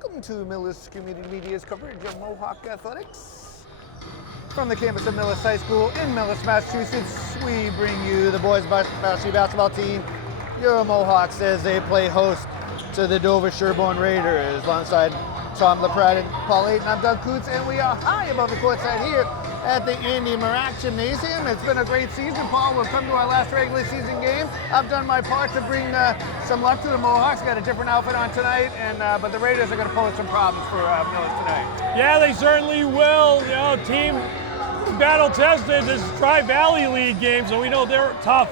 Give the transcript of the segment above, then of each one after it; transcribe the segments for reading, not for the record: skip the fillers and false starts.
welcome to Millis Community Media's coverage of Mohawk Athletics. From the campus of Millis High School in Millis, Massachusetts, we bring you the boys varsity basketball team, your Mohawks, as they play host to the Dover-Sherborn Raiders. Alongside Tom LaPrade and Paul Ayton, I'm Doug Coots, and we are high above the courtside here at the Andy Marac Gymnasium. It's been a great season, Paul. We've come to our last regular season game. I've done my part to bring some luck to the Mohawks. Got a different outfit on tonight, and but the Raiders are going to pose some problems for Millis tonight. Yeah, they certainly will. You know, team battle tested. This is Tri-Valley League game, so we know they're tough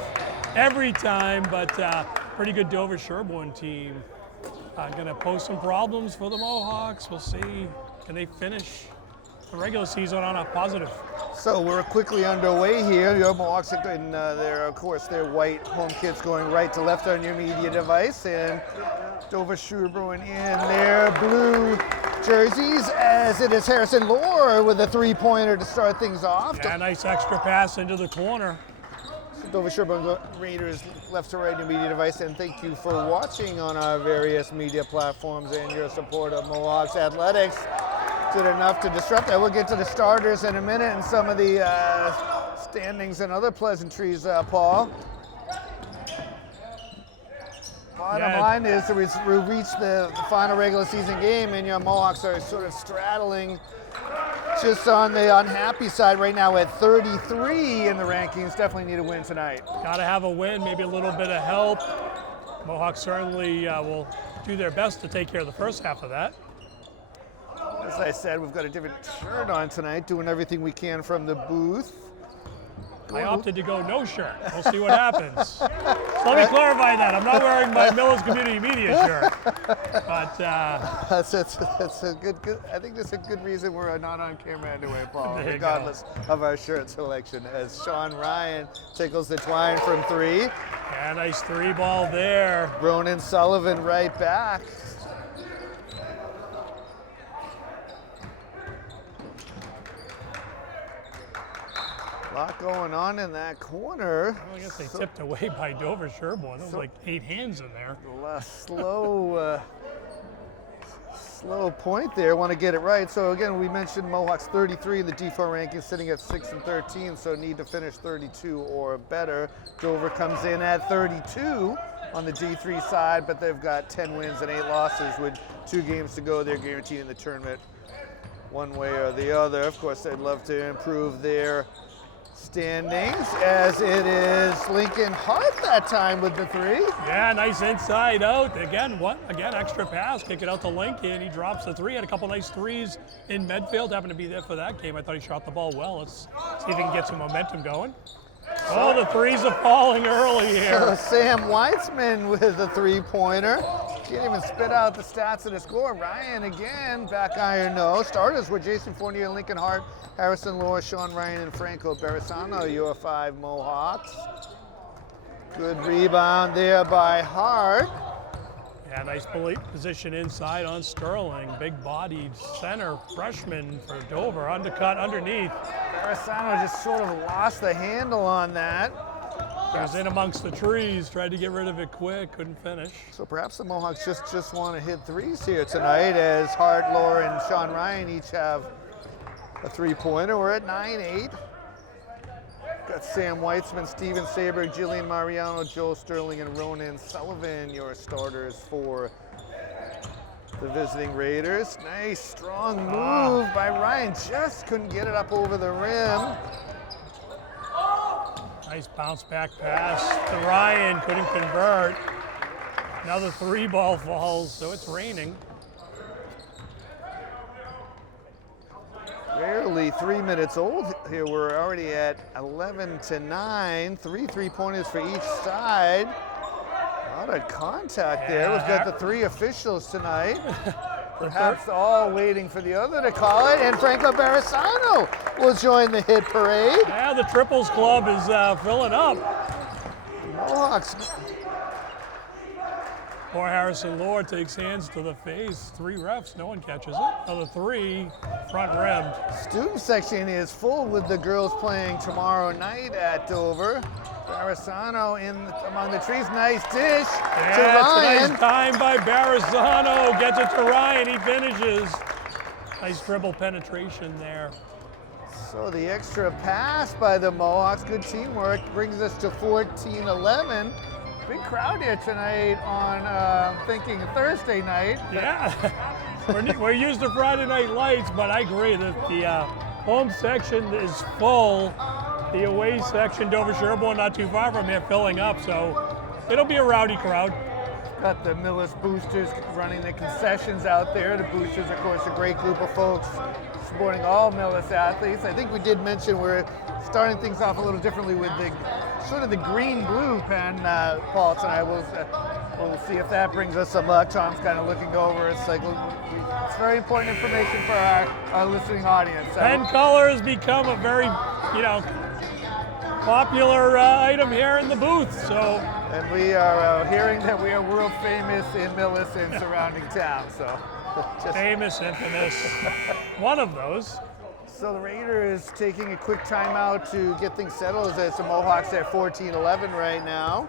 every time, but pretty good Dover-Sherborn team. Going to pose some problems for the Mohawks. We'll see. Can they finish the regular season on a positive? So we're quickly underway here. Your Mohawks are in their, of course, their white home kits going right to left on your media device, and Dover-Sherborn in their blue jerseys, as it is Harrison Lohr with a three-pointer to start things off. Yeah, nice extra pass into the corner. Dover-Sherborn Raiders left to right on your media device, and thank you for watching on our various media platforms and your support of Mohawks Athletics. Did enough to disrupt that. We'll get to the starters in a minute and some of the standings and other pleasantries, Paul. Bottom line is that we've reached the final regular season game, and your Mohawks are sort of straddling just on the unhappy side right now at 33 in the rankings. Definitely need a win tonight. Got to have a win, maybe a little bit of help. Mohawks certainly will do their best to take care of the first half of that. As I said, we've got a different shirt on tonight, doing everything we can from the booth. I opted to go no shirt. We'll see what happens. So let me clarify that. I'm not wearing my Millis Community Media shirt. But that's a good. I think that's a good reason we're not on camera anyway, Paul, regardless of our shirt selection. As Sean Ryan tickles the twine from three. Yeah, nice three ball there. Ronan Sullivan right back. A lot going on in that corner. Well, I guess they tipped away by Dover-Sherborn. There was like 8 hands in there. Slow point there. Want to get it right. So again, we mentioned Mohawks 33 in the D4 rankings, sitting at 6 and 13. So need to finish 32 or better. Dover comes in at 32 on the D3 side, but they've got 10 wins and 8 losses with 2 games to go. They're guaranteed in the tournament one way or the other. Of course, they'd love to improve their standings, as it is Lincoln Hart that time with the three. Yeah, nice inside out. Again, extra pass, kick it out to Lincoln. He drops the three. Had a couple nice threes in Medfield. Happened to be there for that game. I thought he shot the ball well. Let's see if he can get some momentum going. Oh, the threes are falling early here. So Sam Weitzman with a three-pointer. Can't even spit out the stats of the score. Ryan again, back iron no. Starters were Jason Fournier, Lincoln Hart, Harrison Lohr, Sean Ryan, and Franco Berisano, your 5 Mohawks. Good rebound there by Hart. Yeah, nice position inside on Sterling. Big-bodied center freshman for Dover. Undercut underneath. Berisano just sort of lost the handle on that. He was in amongst the trees, tried to get rid of it quick, couldn't finish. So perhaps the Mohawks just want to hit threes here tonight, as Hart, Lohr, and Sean Ryan each have a three-pointer. We're at 9-8. Got Sam Weitzman, Steven Saberg, Jillian Mariano, Joel Sterling, and Ronan Sullivan, your starters for the visiting Raiders. Nice, strong move by Ryan. Just couldn't get it up over the rim. Nice bounce back pass to Ryan, couldn't convert. Another three ball falls, so it's raining. Barely 3 minutes old here. We're already at 11-9. 3 3-pointers for each side. A lot of contact there. We've got the 3 officials tonight. Perhaps all waiting for the other to call it. And Franco Berisano will join the hit parade. Yeah, the triples club is filling up. Mohawks Poor Harrison Lord takes hands to the face. 3 refs, no one catches it. Another 3, front rimmed. Student section is full with the girls playing tomorrow night at Dover. Barisano in among the trees. Nice dish to Yeah, Ryan. it's a nice time by Barisano. Gets it to Ryan. He finishes. Nice dribble penetration there. So the extra pass by the Mohawks, good teamwork, brings us to 14-11. Big crowd here tonight on, thinking Thursday night. Yeah, we're used to Friday Night Lights, but I agree that the home section is full. The away section, Dover-Sherborn, not too far from here, filling up, so it'll be a rowdy crowd. Got the Millis Boosters running the concessions out there. The Boosters, of course, a great group of folks supporting all Millis athletes. I think we did mention we're starting things off a little differently with the sort of the green-blue pen, Paul, tonight. We'll see if that brings us some luck. Tom's kind of looking over. It's like, it's very important information for our listening audience. Pen color has become a very, popular item here in the booth, so. And we are hearing that we are world famous in Millis and surrounding towns. So, Famous, infamous, one of those. So the Raiders taking a quick timeout to get things settled as the Mohawks at 14-11 right now.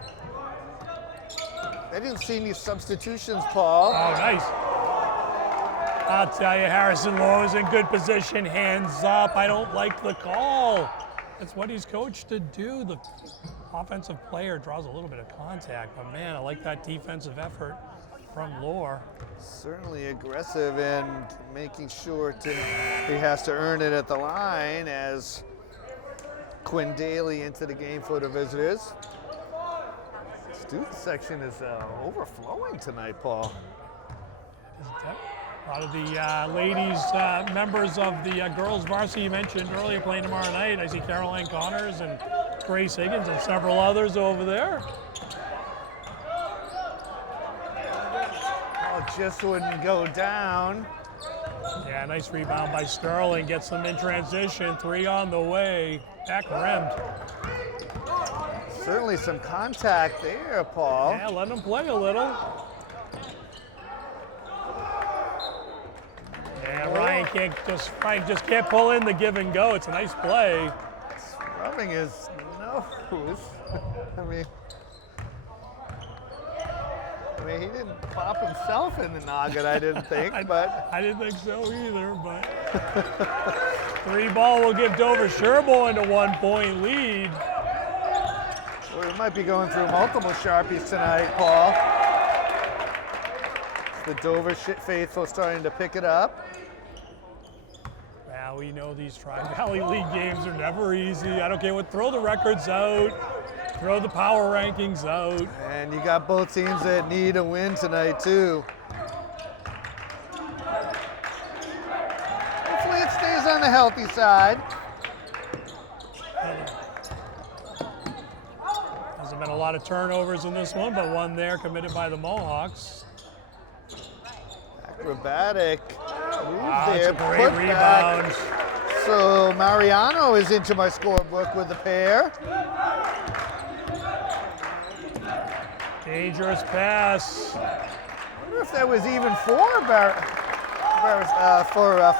I didn't see any substitutions, Paul. Oh, nice. I'll tell you, Harrison Lowe is in good position, hands up. I don't like the call. That's what he's coached to do. The offensive player draws a little bit of contact, but man, I like that defensive effort from Lohr. Certainly aggressive and making sure he has to earn it at the line as Quinn Daly into the game for the visitors. Student section is overflowing tonight, Paul. A lot of the ladies, members of the girls varsity you mentioned earlier playing tomorrow night. I see Caroline Connors and Grace Higgins and several others over there. oh, just wouldn't go down. Yeah, nice rebound by Sterling. Gets them in transition. 3 on the way. Back rimmed. Certainly some contact there, Paul. Yeah, let them play a little. Yeah, Ryan just can't pull in the give and go. It's a nice play. Rubbing his nose. I mean, he didn't pop himself in the noggin, I didn't think, but. I didn't think so either, but 3 ball will give Dover-Sherborn a 1-point lead. We might be going through multiple Sharpies tonight, Paul. The Dover faithful starting to pick it up. Now we know these Tri-Valley League games are never easy. I don't care what, throw the records out, throw the power rankings out. And you got both teams that need a win tonight too. Hopefully it stays on the healthy side. Hasn't been a lot of turnovers in this one, but one there committed by the Mohawks. Acrobatic move Wow, there. that's a great rebound. So Mariano is into my scorebook with the pair. Dangerous pass. I wonder if that was even for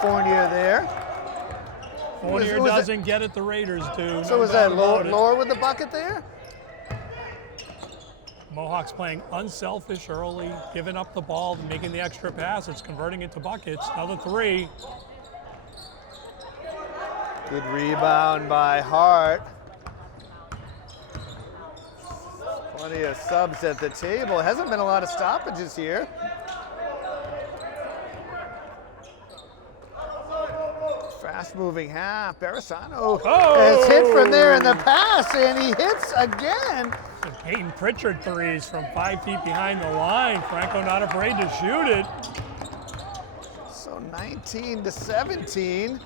Fournier there. Fournier doesn't get it, the Raiders do. So was that Lohr with the bucket there? Mohawks playing unselfish early, giving up the ball, making the extra pass. It's converting into buckets. Another 3. Good rebound by Hart. Plenty of subs at the table. Hasn't been a lot of stoppages here. Fast-moving half. Barisano has hit from there in the pass, and he hits again. Peyton Pritchard threes from 5 feet behind the line. Franco not afraid to shoot it. So 19-17.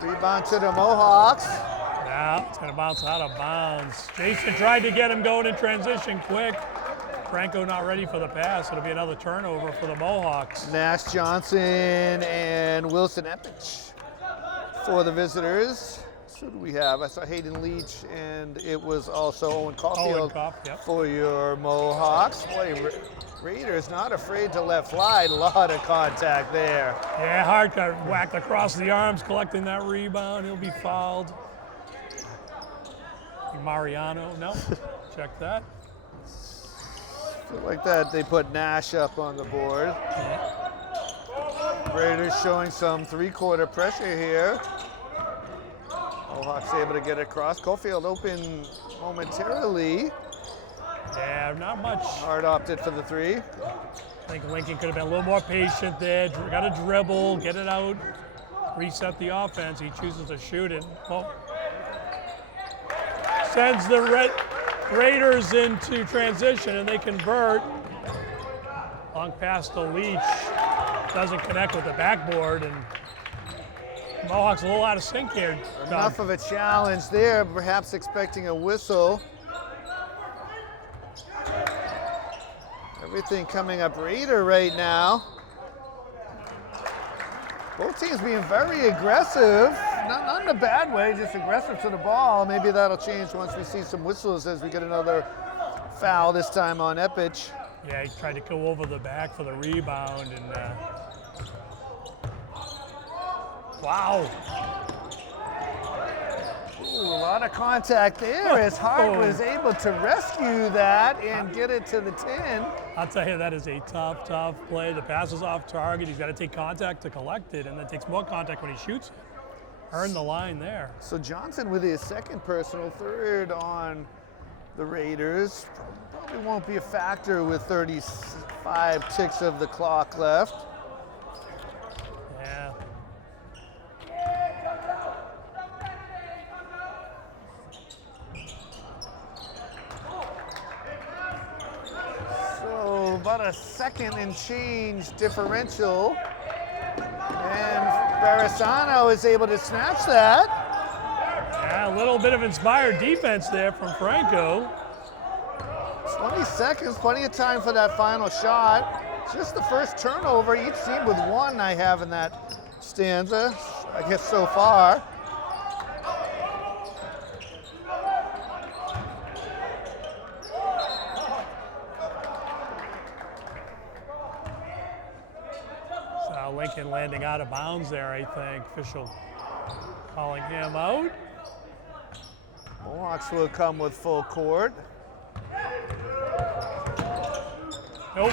Rebound to the Mohawks. Now it's going to bounce out of bounds. Jason tried to get him going in transition quick. Franco not ready for the pass. It'll be another turnover for the Mohawks. Nash Johnson and Wilson Epich for the visitors. So who do we have? I saw Hayden Leach, and it was also Owen Caulfield Yep. for your Mohawks. Boy, Raiders not afraid to let fly. A lot of contact there. Yeah, hard got whacked across the arms, collecting that rebound. He'll be fouled. Mariano, no, check that. Feel like that they put Nash up on the board. Yeah. Raiders showing some three-quarter pressure here. Mohawks able to get across. Caulfield open momentarily. Yeah, not much. Hard opted for the three. I think Lincoln could have been a little more patient there. Got to dribble, get it out, reset the offense. He chooses to shoot it. Well, sends the Raiders into transition, and they convert. Long pass to Leach. Doesn't connect with the backboard, and Mohawks a little out of sync here. Enough of a challenge there, perhaps expecting a whistle. Everything coming up Raider right now. Both teams being very aggressive, not in a bad way, just aggressive to the ball. Maybe that'll change once we see some whistles as we get another foul, this time on Epich. Yeah, he tried to go over the back for the rebound, and wow. Ooh, a lot of contact there as Hart was able to rescue that and get it to the 10. I'll tell you, that is a tough play. The pass is off target. He's got to take contact to collect it, and then takes more contact when he shoots it. Earn the line there. So Johnson with his second personal, third on the Raiders. Probably won't be a factor with 35 ticks of the clock left. Yeah. So about a second and change differential. And Barisano is able to snatch that. Yeah, a little bit of inspired defense there from Franco. 20 seconds, plenty of time for that final shot. Just the first turnover, each team with one I have in that stanza, I guess so far. So Lincoln landing out of bounds there, I think. Official calling him out. Mohawks will come with full court. Nope.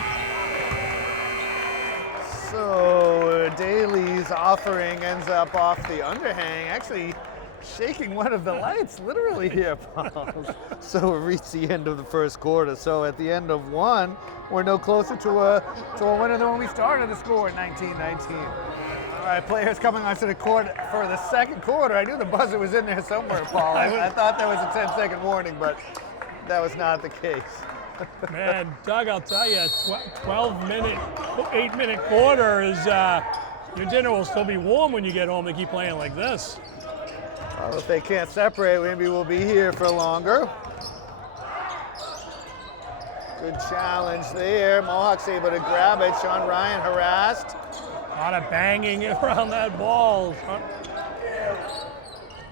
So Daly's offering ends up off the underhang, actually shaking one of the lights literally here, Paul. So we reached the end of the first quarter. So at the end of one, we're no closer to a winner than when we started the score at 19-19. All right, players coming onto the court for the second quarter. I knew the buzzer was in there somewhere, Paul. I thought there was a 10-second warning, but that was not the case. Man, Doug, I'll tell you, 8-minute quarter is, your dinner will still be warm when you get home. They keep playing like this. Well, if they can't separate, maybe we'll be here for longer. Good challenge there. Mohawks able to grab it. Sean Ryan harassed. A lot of banging around that ball.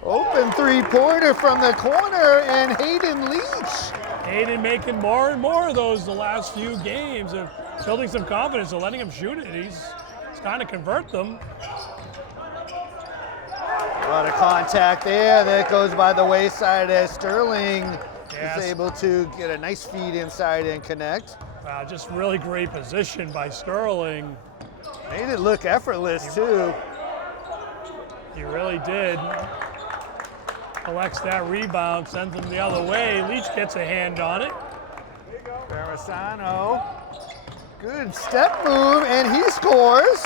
Open three-pointer from the corner, and Hayden Leach. Hayden making more and more of those the last few games, of building some confidence and letting him shoot it. He's trying to convert them. A lot of contact there. That goes by the wayside as Sterling is able to get a nice feed inside and connect. Just really great position by Sterling. Made it look effortless, too. He really did. Collects that rebound, sends him the other way. Leach gets a hand on it. Barisano, good step move, and he scores.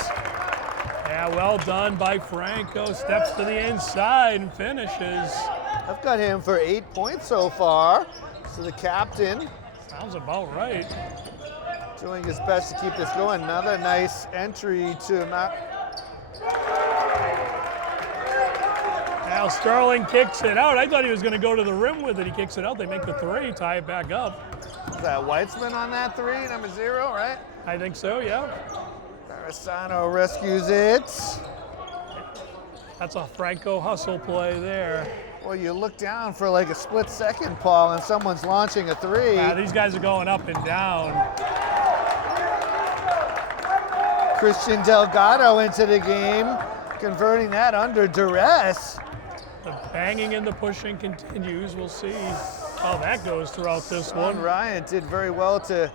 Yeah, well done by Franco. Steps to the inside and finishes. I've got him for 8 points so far. So the captain. Sounds about right. Doing his best to keep this going. Another nice entry to Now Sterling kicks it out. I thought he was going to go to the rim with it. He kicks it out. They make the three, tie it back up. Is that Weitzman on that three, number 0, right? I think so, yeah. Barisano rescues it. That's a Franco hustle play there. Well, you look down for like a split second, Paul, and someone's launching a three. Yeah, these guys are going up and down. Christian Delgado into the game, converting that under duress. The banging and the pushing continues. We'll see how that goes throughout this one. Ryan did very well to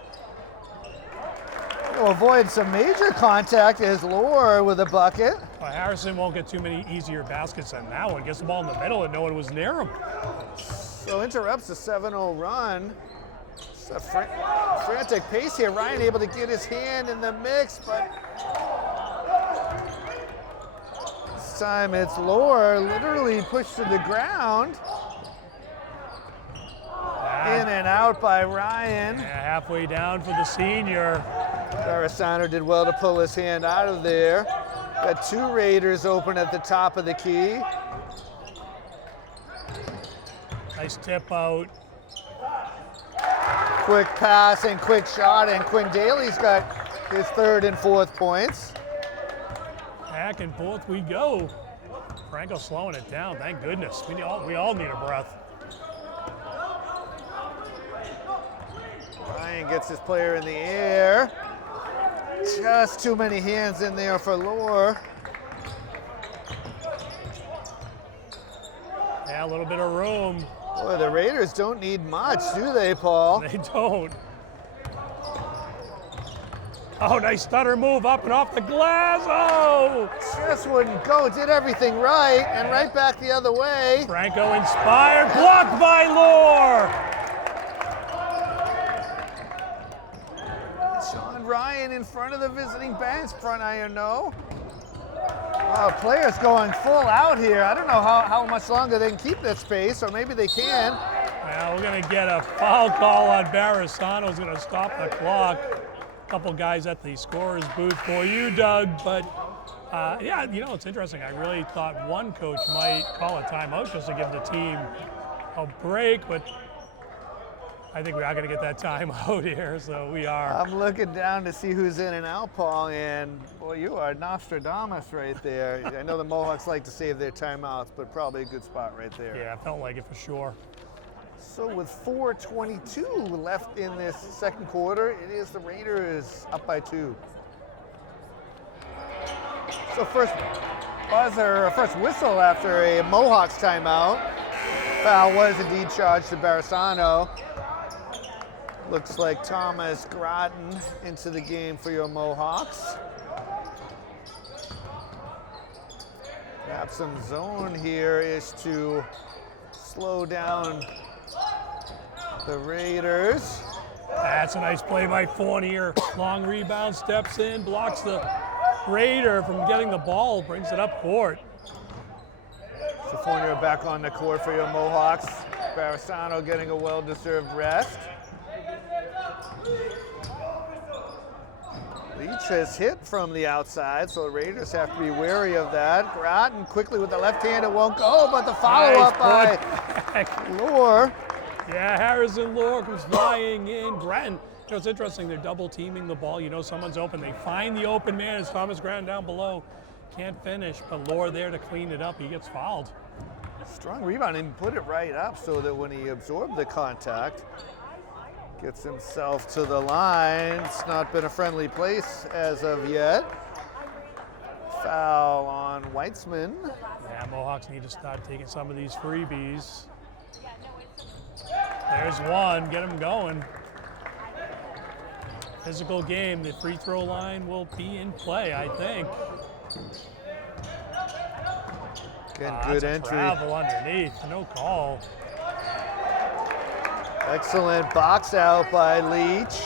avoid some major contact as Lohr with a bucket. Well, Harrison won't get too many easier baskets than that one. Gets the ball in the middle and no one was near him. So interrupts the 7-0 run. It's a frantic pace here. Ryan able to get his hand in the mix, but this time it's Lohr literally pushed to the ground. In and out by Ryan. Yeah, halfway down for the senior. Varsity did well to pull his hand out of there. Got two Raiders open at the top of the key. Nice tip out. Quick pass and quick shot, and Quinn Daly's got his third and fourth points. Back and forth we go. Franco slowing it down, thank goodness. We all need a breath. Ryan gets his player in the air. Just too many hands in there for Lohr. Yeah, a little bit of room. Boy, the Raiders don't need much, do they, Paul? They don't. Oh, nice stutter move up and off the glass. Oh! Just wouldn't go. Did everything right, and right back the other way. Franco inspired, blocked by Lohr. Sean Ryan in front of the visiting bench, front iron no. Wow, players going full out here. I don't know how much longer they can keep that space, or maybe they can. Well, we're going to get a foul call on Barisano's going to stop the clock. A couple guys at the scorer's booth for you, Doug. But, yeah, you know, it's interesting. I really thought one coach might call a timeout just to give the team a break, but I think we are going to get that timeout here, so we are. I'm looking down to see who's in and out, Paul, and boy, you are Nostradamus right there. I know the Mohawks like to save their timeouts, but probably a good spot right there. Yeah, I felt like it for sure. So with 4:22 left in this second quarter, it is the Raiders up by 2. So first whistle after a Mohawks timeout. Foul was indeed charged to Barisano. Looks like Thomas Groton into the game for your Mohawks. Perhaps some zone here is to slow down the Raiders. That's a nice play by Fournier. Long rebound, steps in, blocks the Raider from getting the ball, brings it up court. So Fournier back on the court for your Mohawks. Barisano getting a well-deserved rest. Leach has hit from the outside, so the Raiders have to be wary of that. Groton quickly with the left hand, it won't go, but the follow-up by Lohr. Yeah, Harrison Lohr comes flying in. Groton, you know, it's interesting, they're double teaming the ball. You know someone's open. They find the open man. It's Thomas Groton down below. Can't finish, but Lohr there to clean it up. He gets fouled. Strong rebound and put it right up so that when he absorbed the contact, gets himself to the line. It's not been a friendly place as of yet. Foul on Weitzman. Yeah, Mohawks need to start taking some of these freebies. There's one, get him going. Physical game, the free throw line will be in play, I think. Again, That's good a entry. travel underneath, no call. Excellent box out by Leach.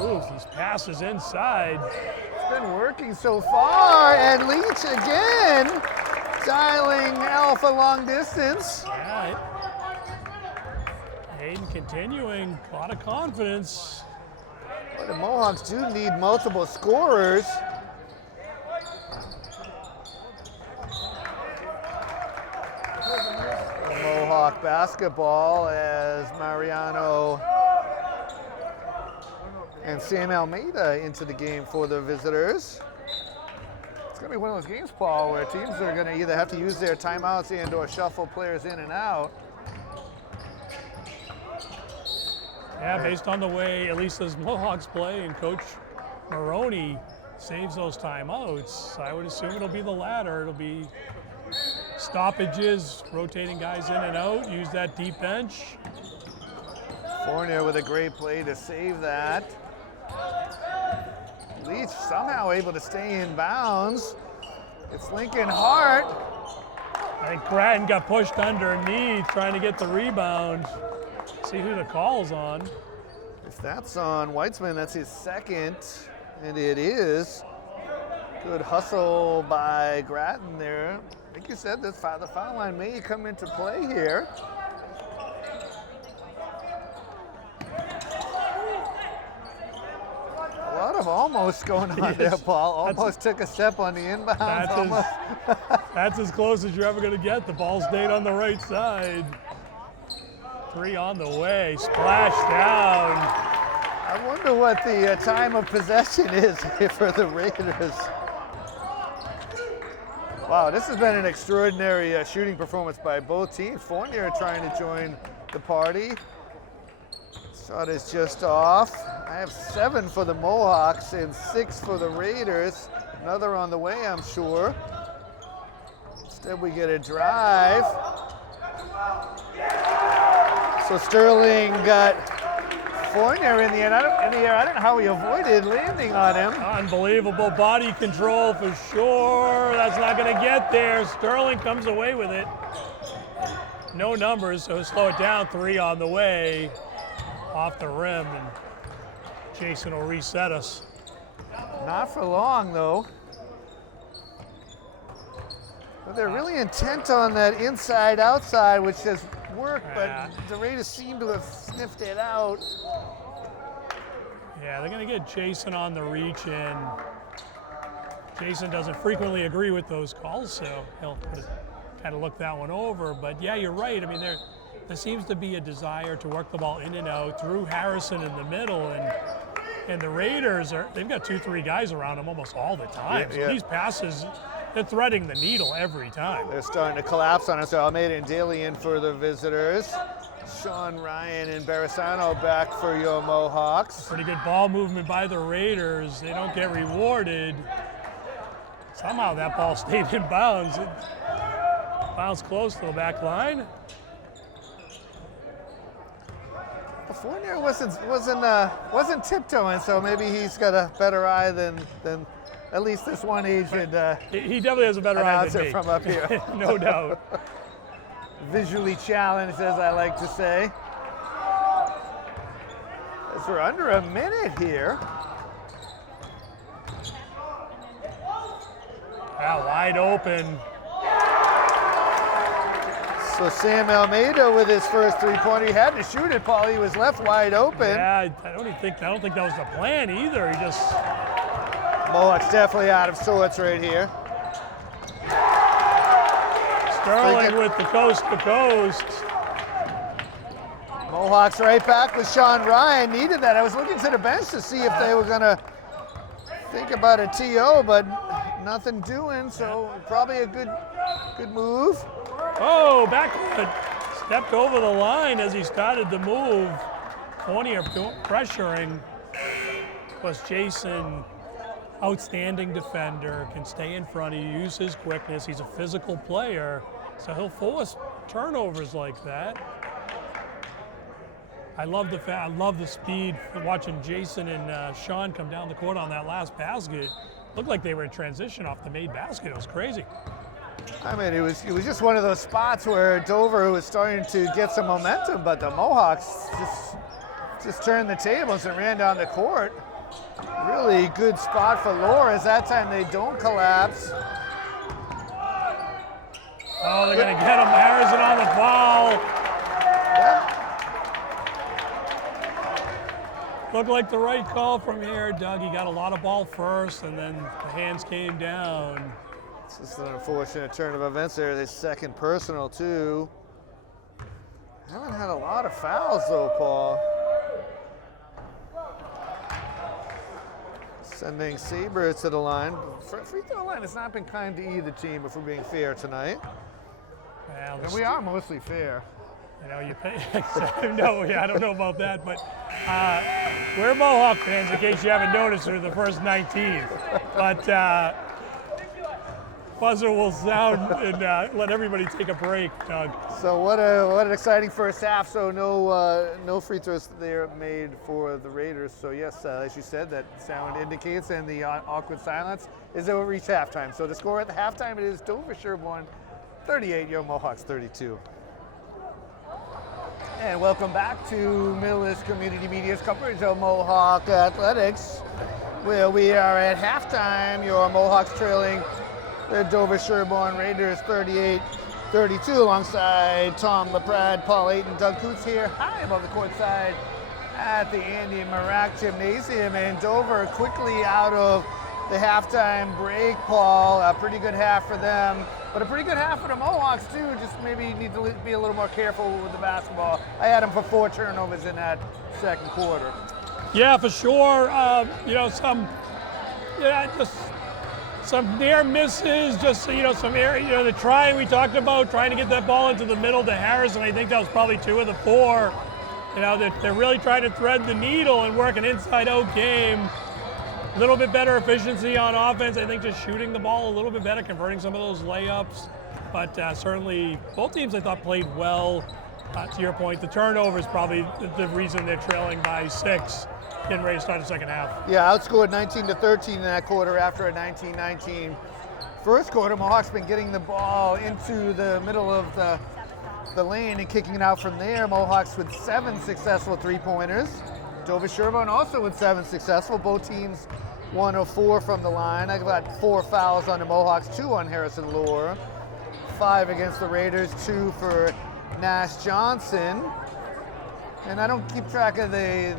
Ooh, these passes inside. It's been working so far, and Leach again dialing Alpha long distance. Yeah, Hayden continuing, a lot of confidence. But the Mohawks do need multiple scorers. Mohawk basketball as Mariano And Sam Almeida into the game for the visitors. It's going to be one of those games, Paul, where teams are going to either have to use their timeouts and or shuffle players in and out. Yeah, based on the way at least as Mohawks play and Coach Maroney saves those timeouts, I would assume it'll be the latter. It'll be stoppages, rotating guys in and out, use that deep bench. Fournier with a great play to save that. Leach somehow able to stay in bounds. It's Lincoln Hart. I think Grattan got pushed underneath trying to get the rebound. See who the call's on. If that's on Weitzman, that's his second, and it is. Good hustle by Grattan there. Like you said, the foul line may come into play here. A lot of almost going on there, Paul. Almost took a step on the inbounds. That's as close as you're ever going to get. The ball stayed on the right side. 3 on the way, splash down. I wonder what the time of possession is for the Raiders. Wow, this has been an extraordinary shooting performance by both teams. Fournier trying to join the party. Shot is just off. I have 7 for the Mohawks and 6 for the Raiders. Another on the way, I'm sure. Instead, we get a drive. So Sterling got Fournier in the air. I don't know how he avoided landing on him. Unbelievable body control for sure. That's not going to get there. Sterling comes away with it. No numbers, so slow it down. 3 on the way. Off the rim, and Jason will reset us. Not for long, though. But they're really intent on that inside-outside, which has worked, but the Raiders seem to have sniffed it out. Yeah, they're going to get Jason on the reach in. Jason doesn't frequently agree with those calls, so he'll kind of look that one over. But yeah, you're right. I mean, there seems to be a desire to work the ball in and out through Harrison in the middle, and the Raiders they've got 2-3 guys around them almost all the time. So these passes, they're threading the needle every time. They're starting to collapse on us. So Almeida and Daly in for the visitors. Sean Ryan and Barisano back for your Mohawks. Pretty good ball movement by the Raiders. They don't get rewarded. Somehow that ball stayed in bounds. It bounced close to the back line. Fournier wasn't tiptoeing, so maybe he's got a better eye than at least this one aged. He definitely has a better eye than me. From up here. No doubt. Visually challenged, as I like to say. As we're under a minute here. Yeah, wide open. So Sam Almeida with his first 3-pointer. He had to shoot it, Paul. He was left wide open. Yeah, I don't think that was the plan either. He just. Mohawks definitely out of sorts right here. Sterling with the coast to coast. Mohawks right back with Sean Ryan. Needed that. I was looking to the bench to see if they were going to think about a TO, but nothing doing. So probably a good move. Oh, backfoot. Stepped over the line as he started to move. Fournier pressuring. Plus Jason, outstanding defender, can stay in front. He uses his quickness. He's a physical player, so he'll force turnovers like that. I love the speed. Watching Jason and Sean come down the court on that last basket. Looked like they were in transition off the made basket. It was crazy. I mean, it was just one of those spots where Dover was starting to get some momentum, but the Mohawks just turned the tables and ran down the court. Really good spot for Loras. That time they don't collapse. Oh, they're going to get him. Harrison on the foul. Yeah. Looked like the right call from here, Doug. He got a lot of ball first, and then the hands came down. It's just an unfortunate turn of events there. This second personal, too. Haven't had a lot of fouls, though, Paul. Sending Saber to the line. Free throw line has not been kind to either team, if we're being fair tonight. Well, And we are mostly fair. You know, you pay. No, yeah, I don't know about that, but we're Mohawk fans, in case you haven't noticed, through the first 19. But buzzer will sound and let everybody take a break, Doug. So what an exciting first half. So no free throws there made for the Raiders. So yes, as you said, that sound indicates, and the awkward silence is that we reach halftime. So the score at the halftime, it is Dover-Sherborn 38, your Mohawks 32. And welcome back to Millis Community Media's coverage of Mohawk Athletics, where we are at halftime. Your Mohawks trailing the Dover-Sherborn Raiders 38-32, alongside Tom LaPrade, Paul Ayton, Doug Coots here high above the court side at the Andy Marak Gymnasium. And Dover quickly out of the halftime break, Paul. A pretty good half for them, but a pretty good half for the Mohawks too. Just maybe need to be a little more careful with the basketball. I had them for 4 turnovers in that second quarter. Yeah, for sure. Just some near misses, just some area, the trying we talked about, trying to get that ball into the middle to Harrison. I think that was probably 2 of the 4. They're really trying to thread the needle and work an inside-out game. A little bit better efficiency on offense. I think just shooting the ball a little bit better, converting some of those layups. But certainly both teams, I thought, played well. To your point, the turnover is probably the reason they're trailing by 6, getting ready to start the second half. Yeah, outscored 19-13 in that quarter after a 19-19 first quarter. Mohawks been getting the ball into the middle of the lane and kicking it out from there. Mohawks with 7 successful three-pointers. Dover-Sherborn also with 7 successful. Both teams 1 of 4 from the line. I got 4 fouls on the Mohawks, 2 on Harrison Lohr, 5 against the Raiders, 2 for Nash Johnson. And I don't keep track of the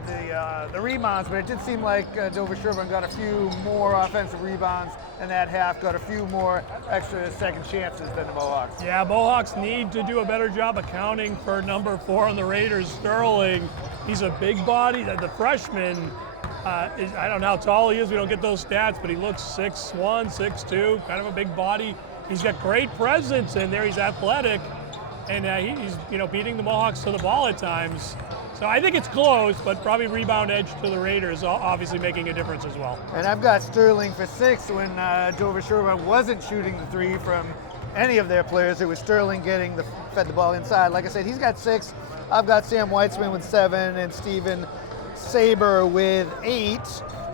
rebounds, but it did seem like Dover-Sherborn got a few more offensive rebounds in that half, got a few more extra second chances than the Mohawks. Yeah, Mohawks need to do a better job accounting for number 4 on the Raiders, Sterling. He's a big body. The freshman, I don't know how tall he is. We don't get those stats, but he looks 6'1", 6'2", kind of a big body. He's got great presence in there. He's athletic, and he's beating the Mohawks to the ball at times. So I think it's close, but probably rebound edge to the Raiders, obviously making a difference as well. And I've got Sterling for 6 when Dover-Sherborn wasn't shooting the 3 from any of their players. It was Sterling fed the ball inside. Like I said, he's got 6. I've got Sam Weitzman with 7 and Steven Saber with 8.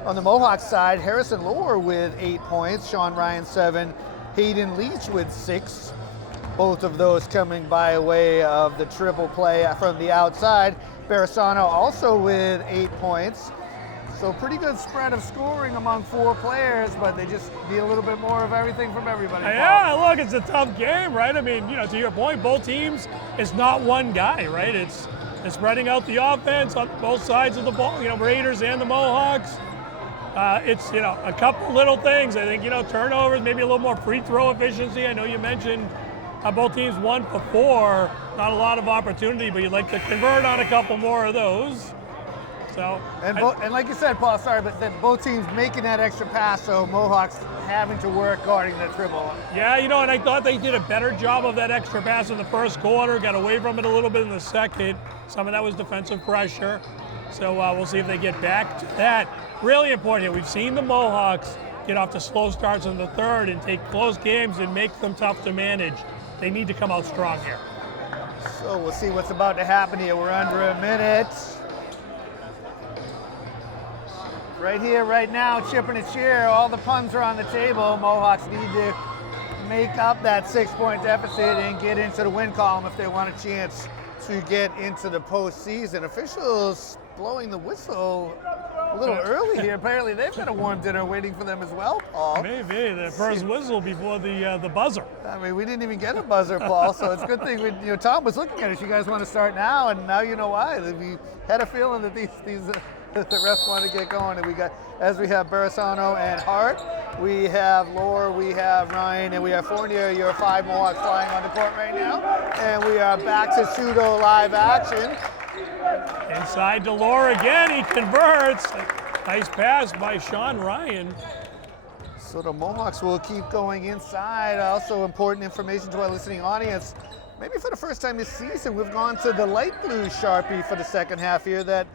On the Mohawk side, Harrison Lohr with 8 points, Sean Ryan 7, Hayden Leach with 6. Both of those coming by way of the triple play from the outside. Barisano also with 8 points. So pretty good spread of scoring among 4 players, but they just need a little bit more of everything from everybody. Yeah, look, it's a tough game, right? I mean, to your point, both teams, it's not one guy, right? It's spreading out the offense on both sides of the ball, Raiders and the Mohawks. It's, a couple little things. I think, turnovers, maybe a little more free throw efficiency. I know you mentioned both teams 1 for 4, not a lot of opportunity, but you'd like to convert on a couple more of those. So, and like you said, Paul, sorry, but then both teams making that extra pass, so Mohawks having to work guarding the dribble. Yeah, and I thought they did a better job of that extra pass in the first quarter, got away from it a little bit in the second. Some of that was defensive pressure. So we'll see if they get back to that. Really important here. We've seen the Mohawks get off to slow starts in the third and take close games and make them tough to manage. They need to come out strong here. So we'll see what's about to happen here. We're under a minute. Right here, right now, chip and a chair. All the puns are on the table. Mohawks need to make up that 6-point deficit and get into the win column if they want a chance to get into the postseason. Officials blowing the whistle a little early here. Apparently they've got a warm dinner waiting for them as well, Paul. Maybe the first whistle before the buzzer. I mean, we didn't even get a buzzer, Paul, so it's a good thing Tom was looking at us. You guys want to start now, and now you know why. We had a feeling that the refs want to get going, and we have Barisano and Hart, we have Lohr, we have Ryan, and we have Fournier. Your 5 Mohawks flying on the court right now, and we are back to pseudo live action. Inside to Lohr again, he converts. Nice pass by Sean Ryan. So the Mohawks will keep going inside. Also important information to our listening audience. Maybe for the first time this season, we've gone to the light blue Sharpie for the second half here. That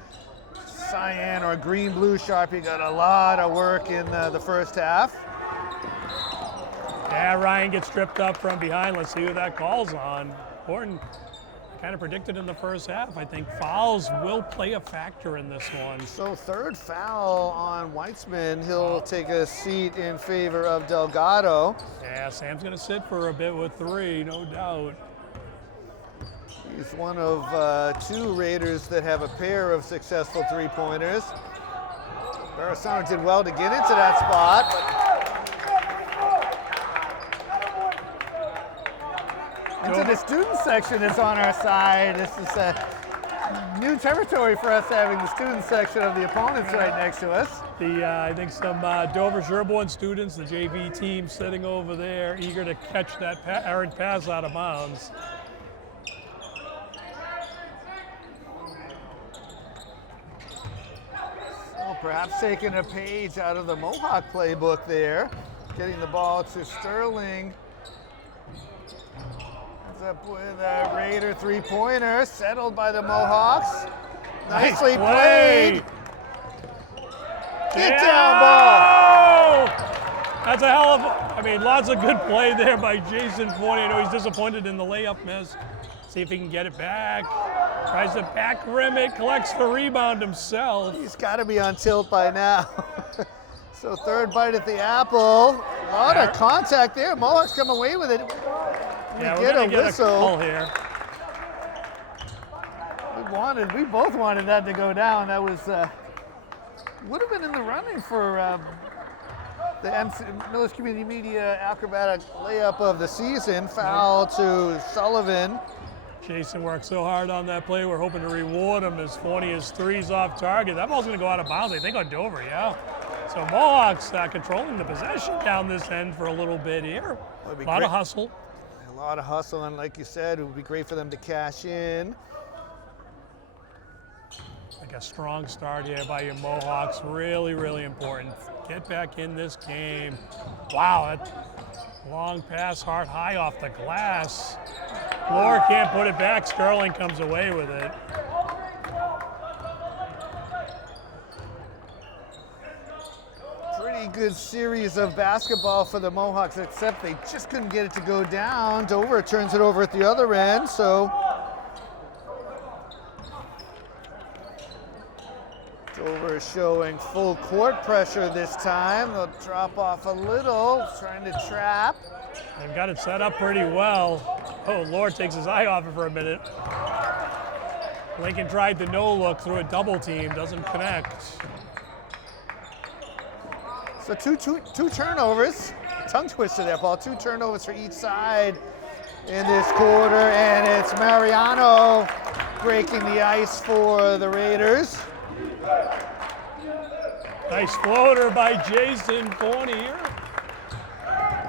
cyan or green blue Sharpie got a lot of work in the first half. Yeah, Ryan gets tripped up from behind. Let's see who that call's on. Important. Kind of predicted in the first half. I think fouls will play a factor in this one. So third foul on Weitzman. He'll take a seat in favor of Delgado. Yeah, Sam's going to sit for a bit with 3, no doubt. He's one of 2 Raiders that have a pair of successful three-pointers. Barisano did well to get into that spot. Into the student section that's on our side. This is new territory for us, having the student section of the opponents right next to us. I think some Dover-Sherborn students, the JV team, sitting over there, eager to catch that errant pass out of bounds. So perhaps taking a page out of the Mohawk playbook there. Getting the ball to Sterling. Up with a Raider three-pointer, settled by the Mohawks. Nicely played. Get down ball. That's a hell of, lots of good play there by Jason Forney. I know he's disappointed in the layup miss. See if he can get it back. Tries to back rim it, collects the rebound himself. He's got to be on tilt by now. So third bite at the apple. A lot of contact there. Mohawks come away with it. Yeah, we're gonna get a call here. We both wanted that to go down. That was would have been in the running for the Millis Community Media acrobatic layup of the season. Foul to Sullivan. Jason worked so hard on that play. We're hoping to reward him as Forney is 3s off target. That ball's gonna go out of bounds, I think, on Dover, yeah. So Mohawks controlling the possession down this end for a little bit here. A lot of hustle. A lot of hustle, and like you said, it would be great for them to cash in. Like a strong start here by your Mohawks. Really, really important. Get back in this game. Wow, that long pass, Hart high off the glass. Lohr can't put it back. Sterling comes away with it. Pretty good series of basketball for the Mohawks, except they just couldn't get it to go down. Dover turns it over at the other end, so Dover is showing full court pressure this time. They'll drop off a little, trying to trap. They've got it set up pretty well. Oh, Lohr takes his eye off it for a minute. Lincoln tried the no look through a double team, doesn't connect. So two turnovers, tongue twister there, Paul. 2 turnovers for each side in this quarter, and it's Mariano breaking the ice for the Raiders. Nice floater by Jason Forney.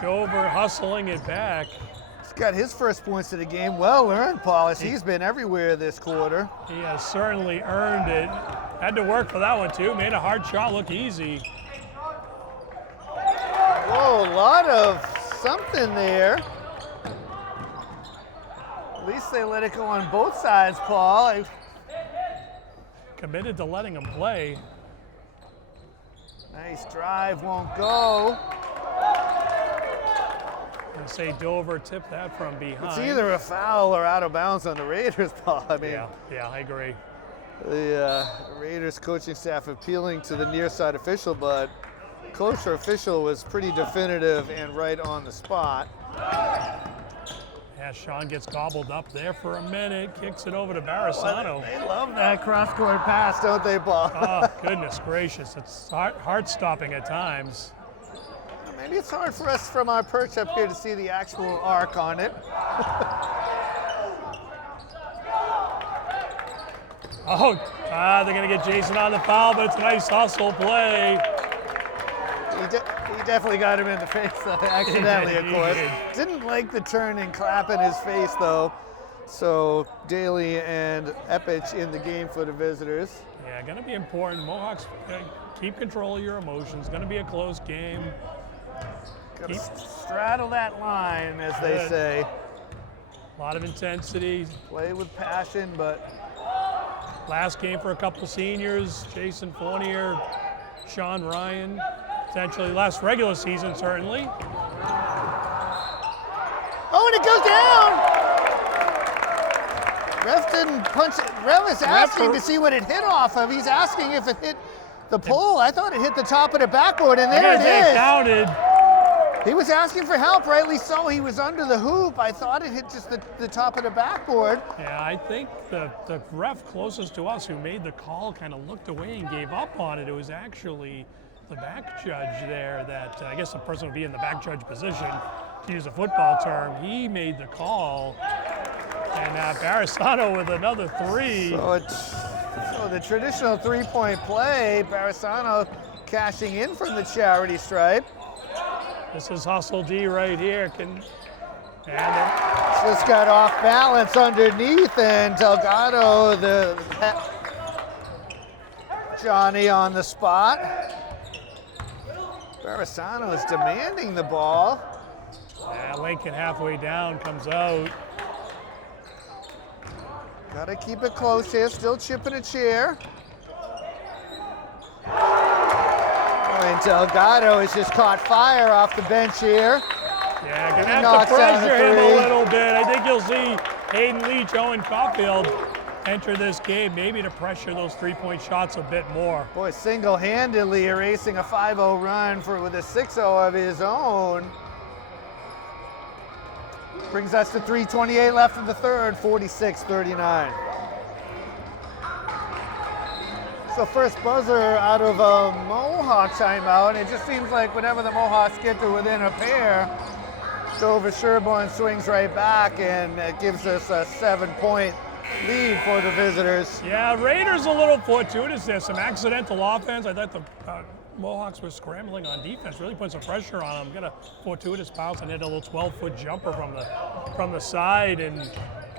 Dover hustling it back. He's got his first points of the game. Well earned, Paul, as he's been everywhere this quarter. He has certainly earned it. Had to work for that one too. Made a hard shot look easy. Whoa, a lot of something there. At least they let it go on both sides, Paul. Committed to letting him play. Nice drive, won't go. I say Dover tipped that from behind. It's either a foul or out of bounds on the Raiders, Paul. I mean, yeah, I agree. The Raiders coaching staff appealing to the near side official, but closer official was pretty definitive and right on the spot. Yeah, Sean gets gobbled up there for a minute, kicks it over to Barisano. They love that cross-court pass, don't they, Paul? Oh, goodness gracious. It's heart-stopping at times. Maybe it's hard for us from our perch up here to see the actual arc on it. They're going to get Jason on the foul, but it's a nice hustle play. He definitely got him in the face accidentally, of course. Didn't like the turn and clap in his face, though. So Daly and Epich in the game for the visitors. Yeah, going to be important. Mohawks, keep control of your emotions. Going to be a close game. Gotta straddle that line, as they say. A lot of intensity. Play with passion, but Last game for a couple seniors, Jason Fournier, Sean Ryan, potentially last regular season, certainly. Oh, and it goes down! Ref didn't punch it. Ref is asking to see what it hit off of. He's asking if it hit the pole. I thought it hit the top of the backboard, and there it is. Counted. He was asking for help, rightly so. He was under the hoop. I thought it hit just the top of the backboard. Yeah, I think the ref closest to us who made the call kind of looked away and gave up on it. It was actually the back judge there that, I guess the person would be in the back judge position, to use a football term. He made the call. And Barisano with another three. So the traditional three-point play, Barisano cashing in from the charity stripe. This is Hustle D right here. Just got off balance underneath, and Delgado, Johnny on the spot. Barisano is demanding the ball. Yeah, Lincoln halfway down comes out. Gotta keep it close here, still chipping a chair. And Delgado has just caught fire off the bench here. Yeah, gonna have to pressure him a little bit. I think you'll see Hayden Leach, Owen Caulfield enter this game, maybe to pressure those three-point shots a bit more. Boy, single-handedly erasing a 5-0 run with a 6-0 of his own. Brings us to 3:28 left in the third, 46-39. So first buzzer out of a Mohawk timeout, and it just seems like whenever the Mohawks get to within a pair, Dover-Sherborn swings right back, and it gives us a 7-point lead for the visitors. Yeah, Raiders a little fortuitous there. Some accidental offense. I thought the Mohawks were scrambling on defense, really put some pressure on them. Got a fortuitous bounce and hit a little 12-foot jumper from the side, and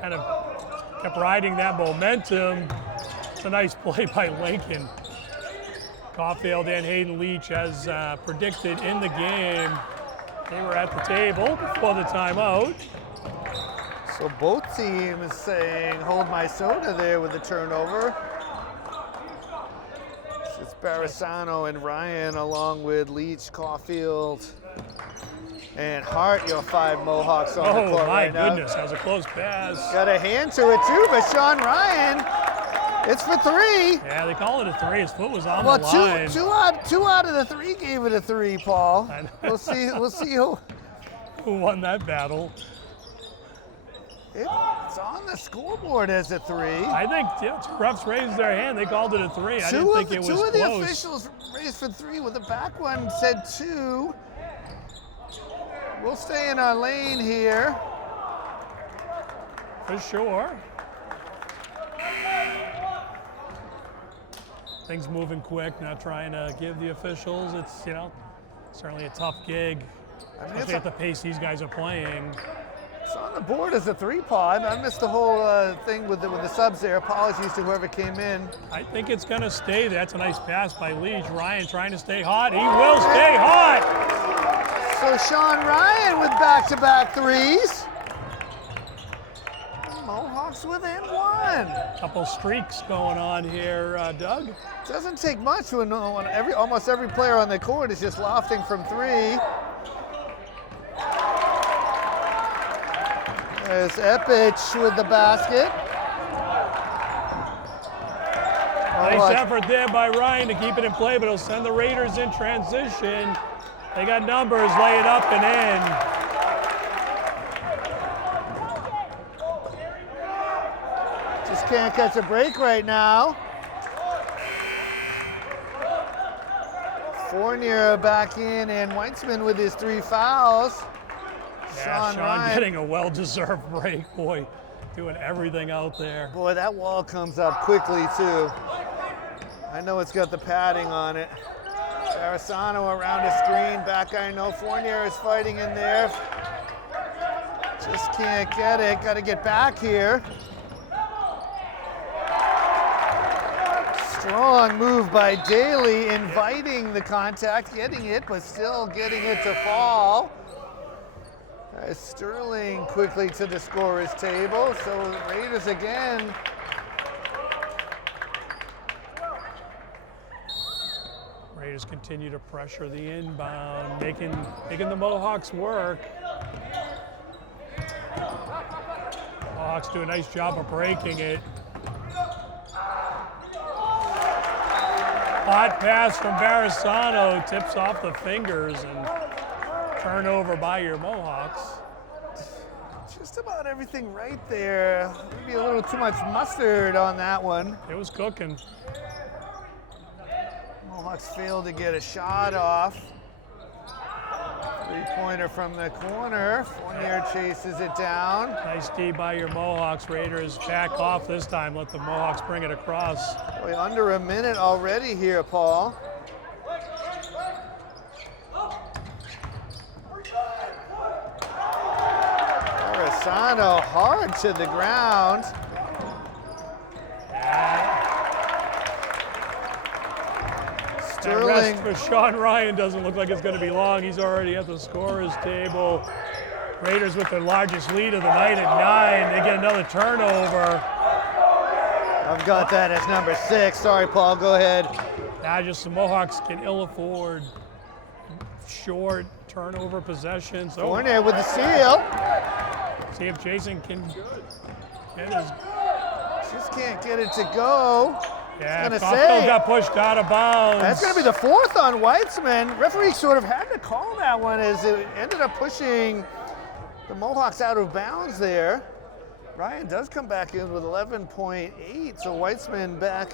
kind of kept riding that momentum. It's a nice play by Lincoln. Caulfield and Hayden Leach, as predicted in the game, they were at the table before the timeout. So both teams saying, hold my soda there with the turnover. It's Barisano and Ryan along with Leach, Caulfield, and Hart, your 5 Mohawks on the court right now. Oh my goodness, that was a close pass. Got a hand to it too, but Sean Ryan, it's for 3. Yeah, they call it a 3. His foot was on the line. Two out of the 3 gave it a 3, Paul. We'll see who won that battle. It's on the scoreboard as a 3. I think two refs raised their hand. They called it a 3. I didn't think it was close. Two of the officials raised for 3, with the back one said 2. We'll stay in our lane here. For sure. Things moving quick, not trying to give the officials. It's, certainly a tough gig, especially at the pace these guys are playing. It's on the board as a 3, Paul. I missed the whole thing with the subs there. Apologies to whoever came in. I think it's going to stay there. That's a nice pass by Leach. Ryan trying to stay hot. He will stay hot. So Sean Ryan with back-to-back 3s. Mohawks within 1. Couple streaks going on here, Doug. Doesn't take much when almost every player on the court is just lofting from 3. There's Epich with the basket. Nice effort there by Ryan to keep it in play, but he'll send the Raiders in transition. They got numbers, lay it up and in. Just can't catch a break right now. Fournier back in, and Weitzman with his 3 fouls. Yeah, Sean getting a well-deserved break, boy, doing everything out there. Boy, that wall comes up quickly too. I know it's got the padding on it. Barisano around the screen, back I know Fournier is fighting in there. Just can't get it. Got to get back here. Strong move by Daly, inviting the contact, getting it, but still getting it to fall. As Sterling quickly to the scorer's table. So the Raiders again. Raiders continue to pressure the inbound, making the Mohawks work. Mohawks do a nice job of breaking it. Hot pass from Barisano, tips off the fingers, and turnover by your Mohawks. Just about everything right there. Maybe a little too much mustard on that one. It was cooking. Mohawks failed to get a shot off. Three-pointer from the corner. Fournier chases it down. Nice D by your Mohawks. Raiders back off this time. Let the Mohawks bring it across. Boy, under a minute already here, Paul. Barisano hard to the ground. That rest for Sean Ryan doesn't look like it's going to be long. He's already at the scorer's table. Raiders with their largest lead of the night at 9. They get another turnover. I've got that as number 6. Sorry, Paul, go ahead. Now just the Mohawks can ill afford short turnover possessions. Oh, Fournier with the seal. see if Jason can get his. Just can't get it to go. Yeah, Caulfield got pushed out of bounds. That's going to be the 4th on Weitzman. Referee sort of had to call that one as it ended up pushing the Mohawks out of bounds there. Ryan does come back in with 11.8, so Weitzman back.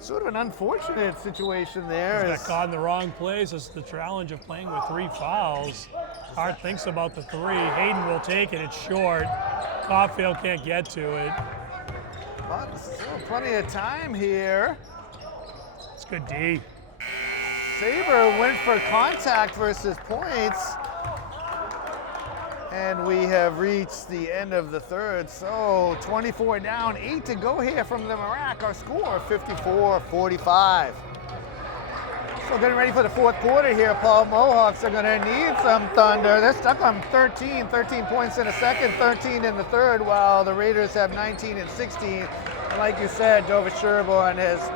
Sort of an unfortunate situation there. Got caught in the wrong place. It's the challenge of playing with 3 fouls. Hart thinks about the 3. Hayden will take it. It's short. Caulfield can't get to it. But still plenty of time here. It's good D. Saber went for contact versus points. And we have reached the end of the third. So 24 down, 8 to go here from the Marac. Our score, 54-45. So getting ready for the 4th quarter here, Paul. Mohawks are going to need some thunder. They're stuck on 13 points in the second, 13 in the third, while the Raiders have 19 and 16. And like you said, Dover-Sherborn has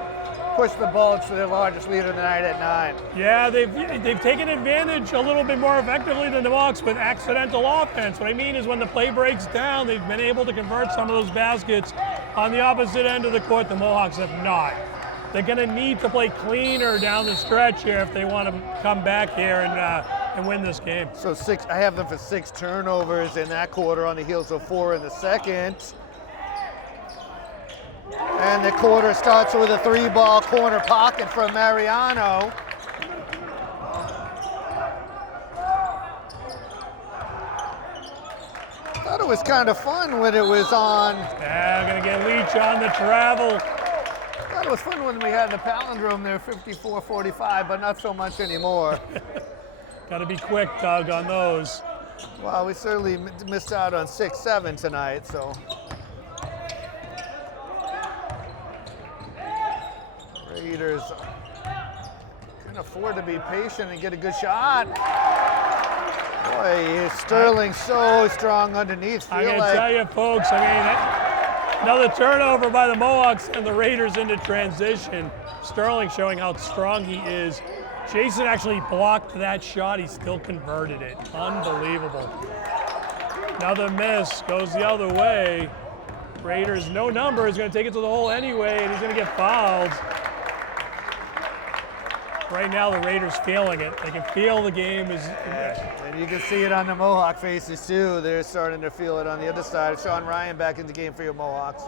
pushed the Bullets to their largest lead of the night at 9. Yeah, they've taken advantage a little bit more effectively than the Mohawks with accidental offense. What I mean is when the play breaks down, they've been able to convert some of those baskets on the opposite end of the court. The Mohawks have not. They're going to need to play cleaner down the stretch here if they want to come back here and win this game. So I have them for 6 turnovers in that quarter on the heels of 4 in the second. And the quarter starts with a 3-ball corner pocket from Mariano. Thought it was kind of fun when it was on. Yeah, going to get Leach on the travel. Thought it was fun when we had the palindrome there, 54-45, but not so much anymore. Got to be quick, Doug, on those. Well, we certainly missed out on 6-7 tonight, so. Raiders can afford to be patient and get a good shot. Boy, Sterling so strong underneath. I gotta tell you, folks, another turnover by the Mohawks and the Raiders into transition. Sterling showing how strong he is. Jason actually blocked that shot. He still converted it. Unbelievable. Another miss, goes the other way. Raiders, no number, is going to take it to the hole anyway, and he's going to get fouled. Right now, the Raiders feeling it. They can feel the game is. And you can see it on the Mohawk faces too. They're starting to feel it on the other side. Sean Ryan back in the game for your Mohawks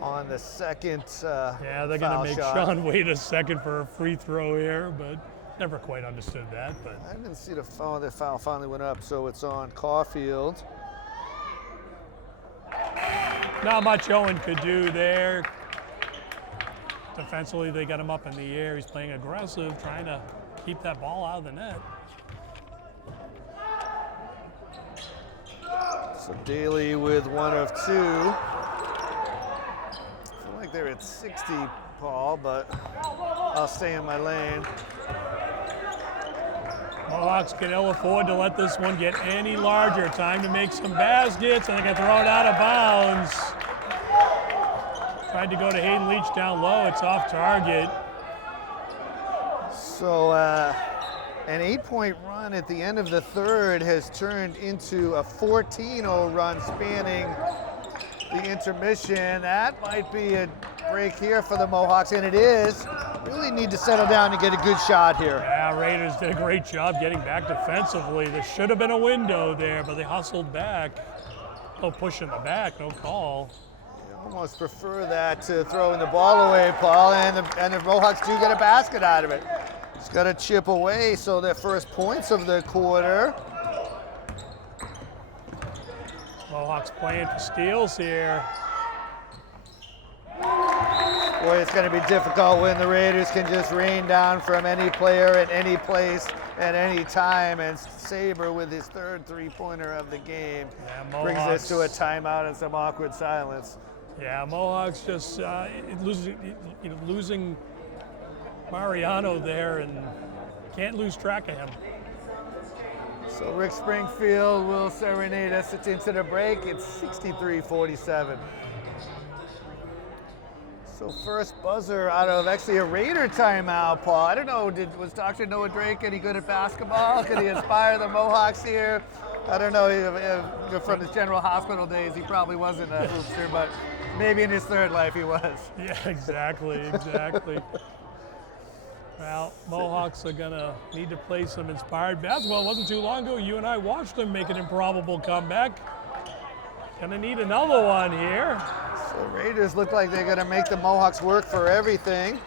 on the second yeah, they're going to make shot. Sean wait a second for a free throw here, but never quite understood that. But I didn't see the foul. The foul finally went up, so it's on Caulfield. not much Owen could do there. Defensively, they got him up in the air. He's playing aggressive, trying to keep that ball out of the net. So Daly with 1 of 2. I feel like they're at 60, Paul, but I'll stay in my lane. Mohawks can ill afford to let this one get any larger. Time to make some baskets, and they get thrown out of bounds. Tried to go to Hayden Leach down low. It's off target. So an 8-point run at the end of the third has turned into a 14-0 run spanning the intermission. That might be a break here for the Mohawks, and it is. Really need to settle down and get a good shot here. Yeah, Raiders did a great job getting back defensively. There should have been a window there, but they hustled back. No push in the back, no call. You almost prefer that to throwing the ball away, Paul, and the Mohawks do get a basket out of it. It's got to chip away, so their first points of the quarter. Mohawks playing for steals here. Boy, it's going to be difficult when the Raiders can just rain down from any player at any place at any time. And Saber with his third three-pointer of the game brings us to a timeout and some awkward silence. Yeah, Mohawks just losing Mariano there and can't lose track of him. So Rick Springfield will serenade us into the break. It's 63-47. So first buzzer out of actually a Raider timeout, Paul. I don't know, was Dr. Noah Drake any good at basketball? Could he inspire the Mohawks here? I don't know, from his General Hospital days, he probably wasn't a hoopster, but maybe in his third life he was. Yeah, exactly. Well, Mohawks are gonna need to play some inspired basketball. It wasn't too long ago, you and I watched them make an improbable comeback. Gonna need another one here. So Raiders look like they're gonna make the Mohawks work for everything.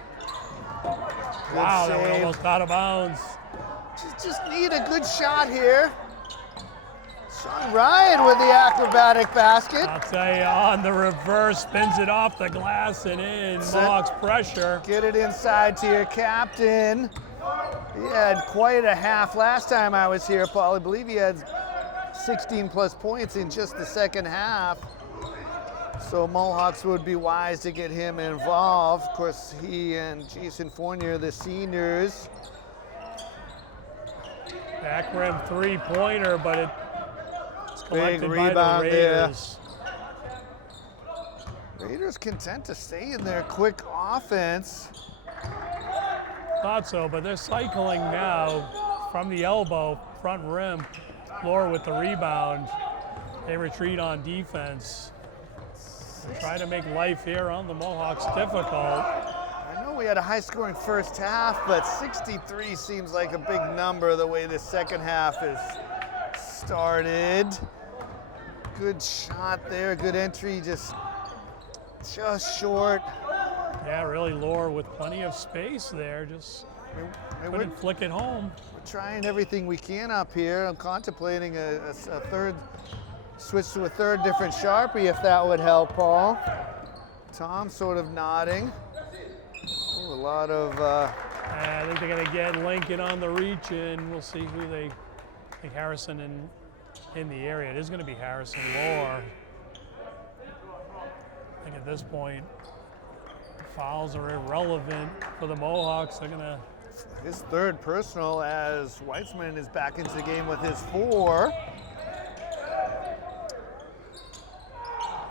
Wow, they were almost out of bounds. Just need a good shot here. Sean Ryan with the acrobatic basket. I'll tell you, on the reverse, spins it off the glass and in. Mohawks pressure. Get it inside to your captain. He had quite a half last time I was here, Paul. I believe he had 16 plus points in just the second half. So Mohawks would be wise to get him involved. Of course, he and Jason Fournier, the seniors. Back rim three-pointer, but it's collected Big by rebound the Raiders. There. Raiders content to stay in their quick offense. Thought so, but they're cycling now from the elbow, front rim. Laura with the rebound. They retreat on defense. Try to make life here on the Mohawks difficult. I know we had a high-scoring first half, but 63 seems like a big number the way the second half is started. Good shot there, good entry, just short. Yeah, really, Laura with plenty of space there, just couldn't flick it home. We're trying everything we can up here. I'm contemplating a third, switch to a third different Sharpie if that would help, Paul. Tom sort of nodding. Oh, a lot of... I think they're going to get Lincoln on the reach, and we'll see who they... I think Harrison in the area. It is going to be Harrison Laura. I think at this point, fouls are irrelevant for the Mohawks. They're going to... His third personal as Weitzman is back into the game with his 4.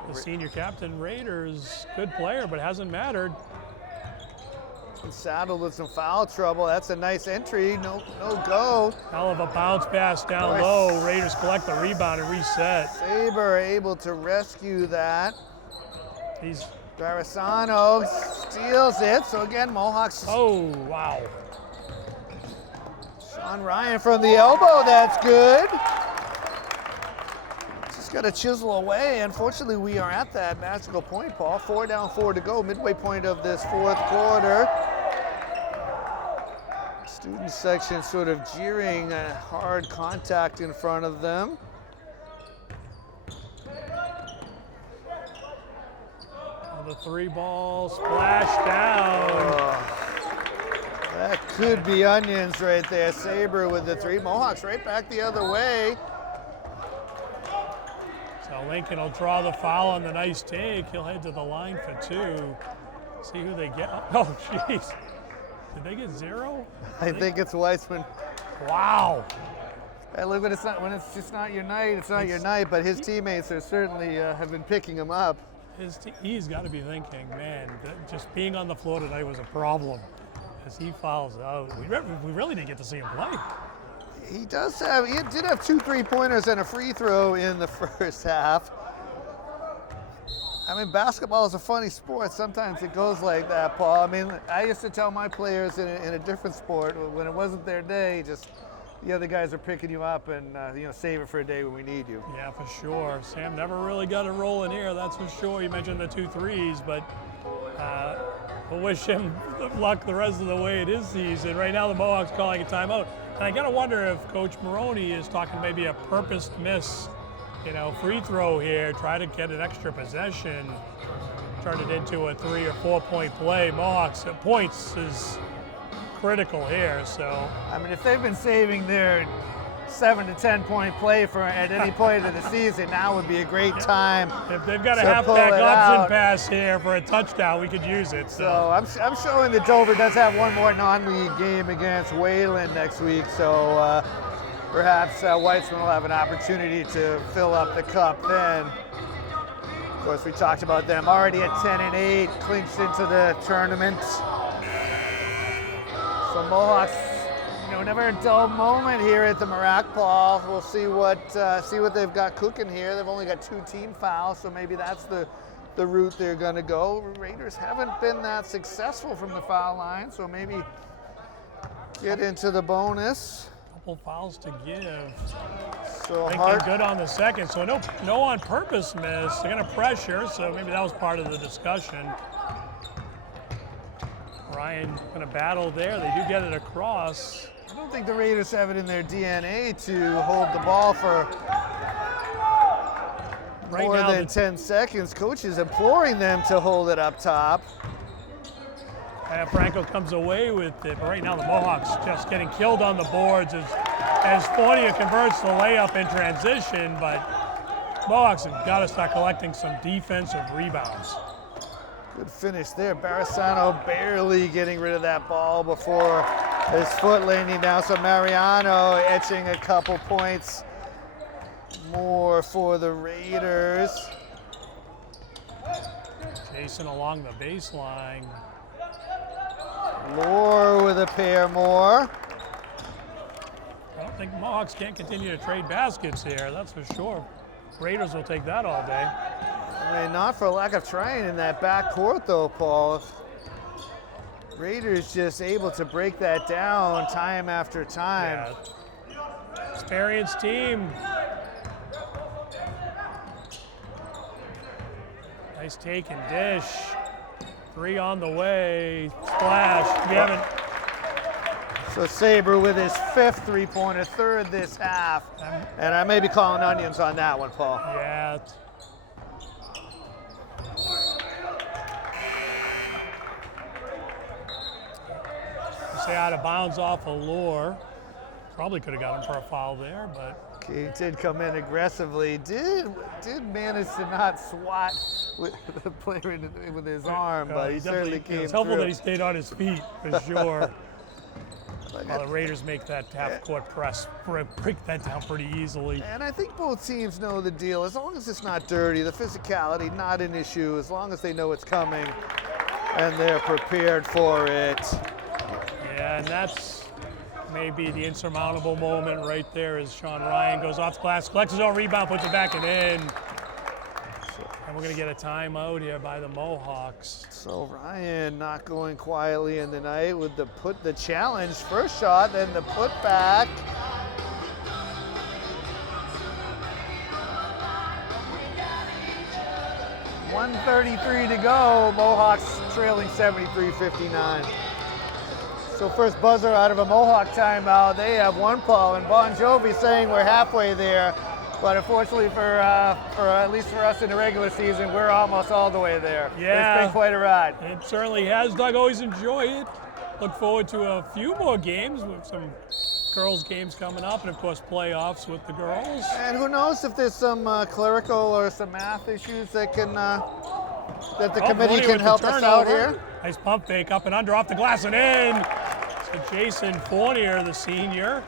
The senior captain, Raiders, good player, but hasn't mattered. Saddled with some foul trouble. That's a nice entry. No go. Hell of a bounce pass down low. Raiders collect the rebound and reset. Saber able to rescue that. He's Garisano steals it. So again, Mohawks. Oh, wow. Sean Ryan from the elbow. That's good. Just got to chisel away. Unfortunately, we are at that magical point, Paul. 4 down, 4 to go. Midway point of this fourth quarter. Student section sort of jeering a hard contact in front of them. The 3-ball splash down. That could be onions right there. Saber with the 3. Mohawks right back the other way. So Lincoln will draw the foul on the nice take. He'll head to the line for 2. See who they get. Oh, jeez. Did they get 0? I think it's Weissman. Wow. Hey, look, when it's just not your night, it's not your night, but his teammates are certainly have been picking him up. He's got to be thinking, man, just being on the floor tonight was a problem. As he fouls out, we really didn't get to see him play. He did have 2 3-pointers and a free throw in the first half. I mean, basketball is a funny sport. Sometimes it goes like that, Paul. I mean, I used to tell my players in a different sport, when it wasn't their day, just the other guys are picking you up and, save it for a day when we need you. Yeah, for sure. Sam never really got it rolling here, that's for sure. You mentioned the 2 threes, but we'll wish him luck the rest of the way it is season. Right now, the Mohawks calling a timeout. And I got to wonder if Coach Maroney is talking maybe a purposed miss, free throw here, try to get an extra possession, turn it into a 3 or 4 point play. Mohawks points is critical here, so. I mean, if they've been saving their 7 to 10 point play for at any point of the season, now would be a great time. If they've got a halfback option pass here for a touchdown, we could use it. So I'm showing that Dover does have one more non-league game against Wayland next week. So perhaps Weitzman will have an opportunity to fill up the cup then. Of course, we talked about them already at 10-8, clinched into the tournament. So Mohawks, never a dull moment here at the Marac, Paul. We'll see what they've got cooking here. They've only got 2 team fouls, so maybe that's the route they're going to go. Raiders haven't been that successful from the foul line, so maybe get into the bonus. Couple fouls to give. So Lincoln good on the second, so no on purpose miss. They're going to pressure, so maybe that was part of the discussion. Ryan going to battle there. They do get it across. I don't think the Raiders have it in their DNA to hold the ball for more than 10 seconds. Coach is imploring them to hold it up top. Franco comes away with it, but right now the Mohawks just getting killed on the boards as Fornia converts the layup in transition, but Mohawks have got to start collecting some defensive rebounds. Good finish there. Barisano barely getting rid of that ball before his foot landing down. So Mariano etching a couple points more for the Raiders. Jason along the baseline. Lohr with a pair more. I don't think Mohawks can't continue to trade baskets here, that's for sure. Raiders will take that all day. I mean, not for lack of trying in that back court, though, Paul. Raiders just able to break that down time after time. Yeah. Experienced team. Nice take and dish. 3 on the way. Splash. We haven't. So Sabre with his 5th 3-pointer, 3rd this half. And I may be calling onions on that one, Paul. Yeah. Say out of bounds off of Lohr. Probably could have got him for a foul there, but. He did come in aggressively. Did manage to not swat with the player with his arm, but he certainly came through. It's helpful that he stayed on his feet, for sure. Well, the Raiders make that half-court press, break that down pretty easily. And I think both teams know the deal. As long as it's not dirty, the physicality, not an issue, as long as they know it's coming and they're prepared for it. Yeah, and that's maybe the insurmountable moment right there as Sean Ryan goes off the glass, collects his own rebound, puts it back and in. And we're going to get a timeout here by the Mohawks. So Ryan not going quietly in the night with the challenge. First shot, then the putback. .133 to go. Mohawks trailing 73-59. So first buzzer out of a Mohawk timeout. They have one, Paul, and Bon Jovi saying we're halfway there. But unfortunately for at least for us in the regular season, we're almost all the way there. Yeah. It's been quite a ride. It certainly has, Doug. Always enjoy it. Look forward to a few more games with some girls games coming up, and of course playoffs with the girls. And who knows if there's some clerical or some math issues that can that the committee Fournier can with the help us out turnover. here. Nice pump fake up and under, off the glass and in. So Jason Fournier, the senior,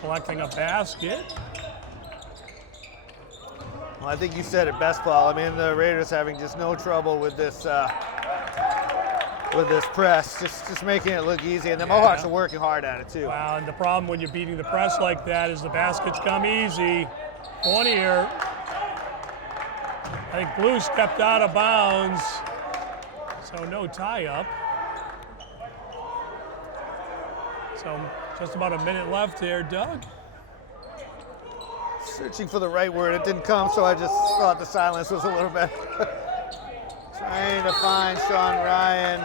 collecting a basket. Well, I think you said it best, Paul. I mean, the Raiders having just no trouble with this press, just making it look easy, and the Mohawks are working hard at it too. Wow, and the problem when you're beating the press like that is the baskets come easy. Fournier, I think Blue stepped out of bounds, so no tie-up. So just about a minute left there, Doug. Searching for the right word, it didn't come, so I just thought the silence was a little bit. Trying to find Sean Ryan,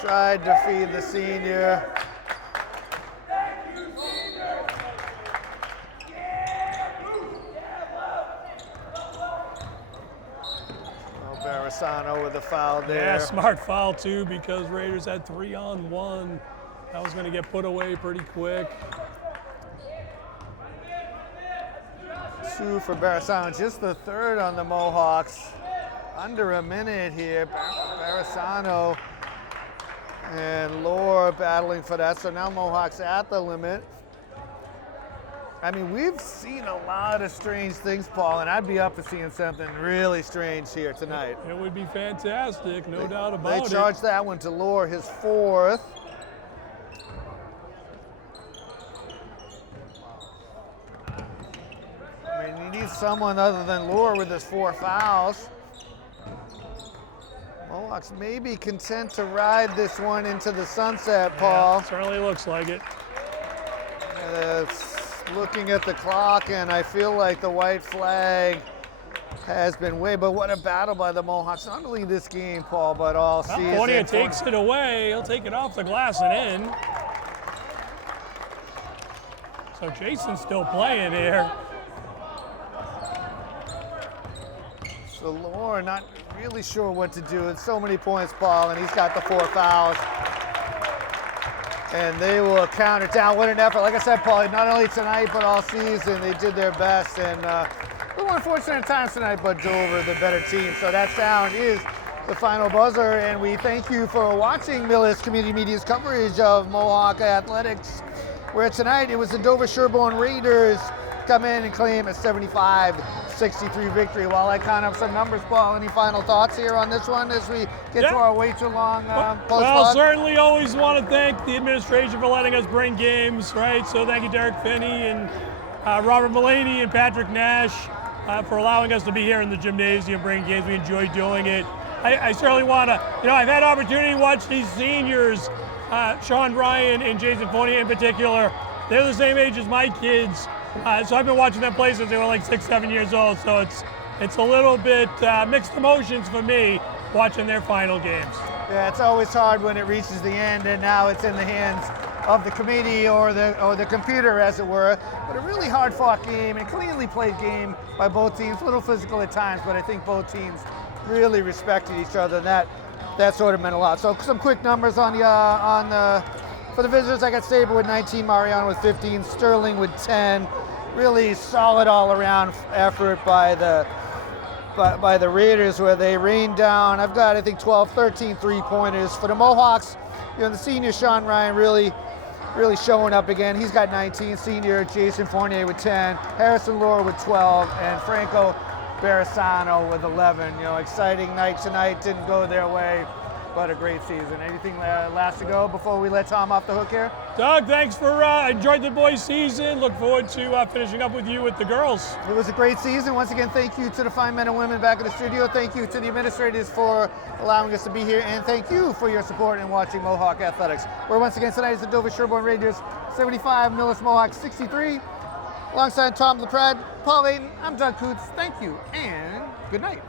tried to feed the senior. Barisano with the foul there. Yeah, smart foul too, because Raiders had 3-on-1. That was going to get put away pretty quick. 2 for Barisano, just the third on the Mohawks. Under a minute here. Barisano and Lore battling for that. So now Mohawks at the limit. I mean, we've seen a lot of strange things, Paul, and I'd be up for seeing something really strange here tonight. It would be fantastic, no doubt about it. They charged that one to Lore, his 4th. I mean, you need someone other than Lure with his 4 fouls. Mohawks may be content to ride this one into the sunset, Paul. Yeah, certainly looks like it. Looking at the clock, and I feel like the white flag has been waved. But what a battle by the Mohawks, not only this game, Paul, but all season. Fournier takes it away. He'll take it off the glass and in. So Jason's still playing here. So Lore not really sure what to do. It's so many points, Paul, and he's got the 4 fouls. And they will count it down. What an effort. Like I said, Paul, not only tonight, but all season, they did their best. And a little unfortunate at times tonight, but Dover, the better team. So that sound is the final buzzer. And we thank you for watching Millis Community Media's coverage of Mohawk Athletics, where tonight it was the Dover-Sherborn Raiders come in and claim a 75-63 victory. While I count up some numbers, Paul, any final thoughts here on this one as we get to our way too long Well, certainly always want to thank the administration for letting us bring games, right? So thank you, Derek Finney and Robert Mullaney and Patrick Nash for allowing us to be here in the gymnasium, bringing games. We enjoy doing it. I certainly want to, I've had opportunity to watch these seniors, Sean Ryan and Jason Fournier in particular. They're the same age as my kids. So I've been watching them play since they were like 6, 7 years old. So it's a little bit mixed emotions for me watching their final games. Yeah, it's always hard when it reaches the end, and now it's in the hands of the committee or the computer, as it were. But a really hard-fought game and cleanly played game by both teams. A little physical at times, but I think both teams really respected each other, and that sort of meant a lot. So some quick numbers on the for the visitors. I got Saber with 19, Mariano with 15, Sterling with 10. Really solid all-around effort by the Raiders, where they rained down. I've got, I think, 12, 13 three-pointers. For the Mohawks, the senior Sean Ryan really showing up again. He's got 19. Senior Jason Fournier with 10, Harrison Lore with 12, and Franco Barisano with 11. Exciting night tonight. Didn't go their way, but a great season. Anything last to go before we let Tom off the hook here? Doug, thanks for enjoyed the boys' season. Look forward to finishing up with you with the girls. It was a great season. Once again, thank you to the fine men and women back in the studio. Thank you to the administrators for allowing us to be here, and thank you for your support in watching Mohawk Athletics. Where once again tonight is the Dover-Sherborn Raiders 75, Millis Mohawk 63. Alongside Tom LaPrade, Paul Ayton, I'm Doug Coots. Thank you and good night.